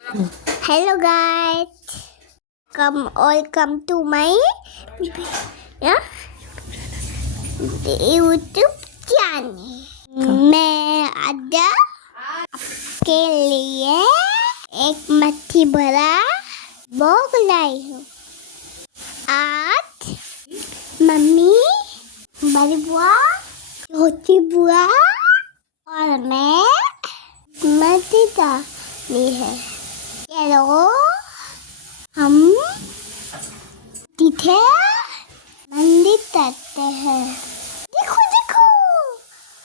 Hello guys, welcome to my YouTube channel. मैं आज आपके लिए एक मच्छी भरा भोग लाई हूँ। आज मम्मी, बड़ी बुआ, छोटी बुआ और मैं मच्छी ली है। चलो हम तिथे मंदिर करते हैं। देखो देखो,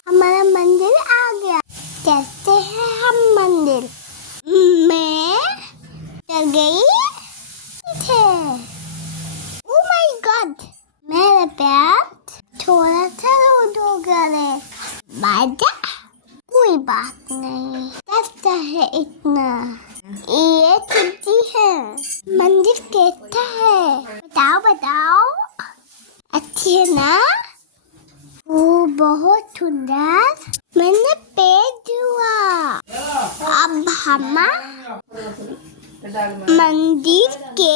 हमारा मंदिर आ गया। चलते हैं हम मंदिर। मैं चल गई तिथे। ओ माय गॉड, मेरा पैर थोड़ा सा रोड हो गया है। बाजा कोई बात नहीं, करता है इतना। ये छुट्टी है। मंदिर कैसा है बताओ बताओ। अच्छी है ना? वो बहुत सुंदर। मैंने पेड़ हुआ। अब हम मंदिर के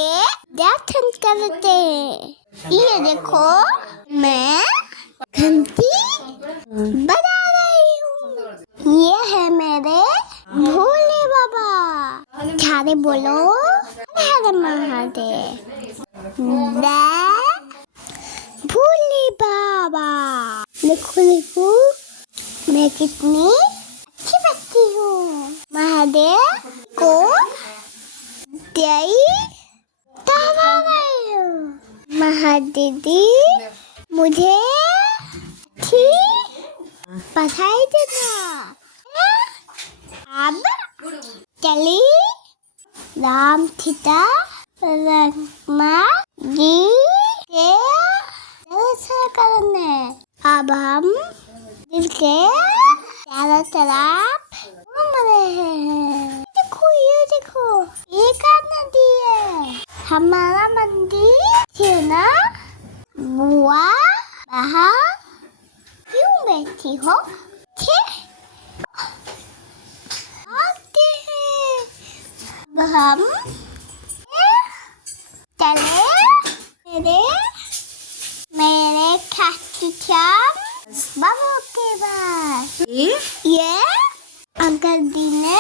दर्शन करते हैं। ये देखो, मैं घंटी बजा रही हूँ। ये है मेरे भोले बाबा। सारे बोलो हर महादेव। भोले बाबा, देखो देखो मैं कितनी अच्छी बच्ची हूँ। महादेव को जय करा रही हूँ। महादीदी मुझे अच्छी बधाई देना। अब चली राम सीता लक्ष्मण जी के दर्शन करने। अब हम दिल के चारों तरफ घूम रहे हैं। देखो ये देखो, ये क्या नदी है? हमारा मंदिर है ना। बुआ बाहर क्यों बैठी हो? हम चले मेरे खाटू श्याम बाबू के पास। ये अंकल जी ने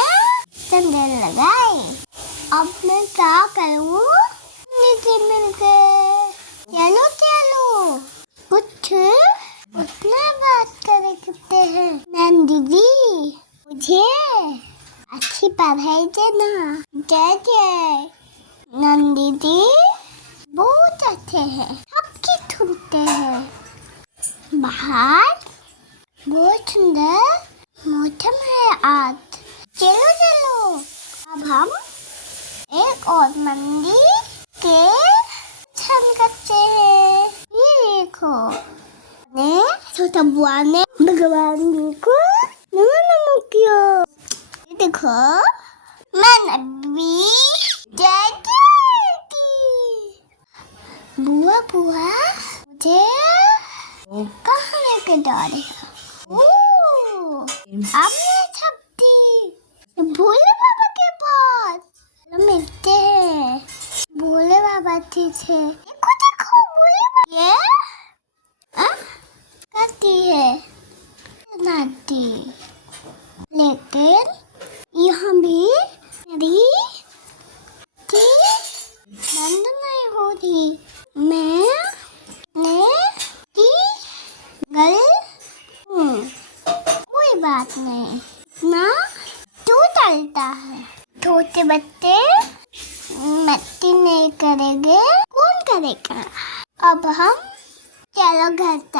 संदेल लगाए। अब मैं क्या करूँ? नीचे मिलके चलो चलो कुछ उतना बात करते हैं। नंदी जी मुझे अच्छी पढ़ाई देना। जय जय। नंदी जी बहुत अच्छे हैं, सबकी सुनते हैं। बाहर बहुत सुंदर मौसम है आज। चलो चलो, अब हम एक और मंदिर के दर्शन करते हैं। ये देखो, ने छोटा बुआ ने भगवान जी को नमो किया। देखो मैंने भी जय की। बुआ बुआ मुझे कहाँ लेके जा रही है? अब मैं छपती भोले बाबा के पास। चलो मिलते हैं। भोले बाबा ठीक है। देखो देखो भोले बाबा ये करती है नाती। लेकिन यहाँ भी मेरी बंद नहीं हो रही। मैं गल हूँ। कोई बात नहीं ना, तू चलता है। छोटे बच्चे मस्ती नहीं करेंगे, कौन करेगा? अब हम चलो घर तक।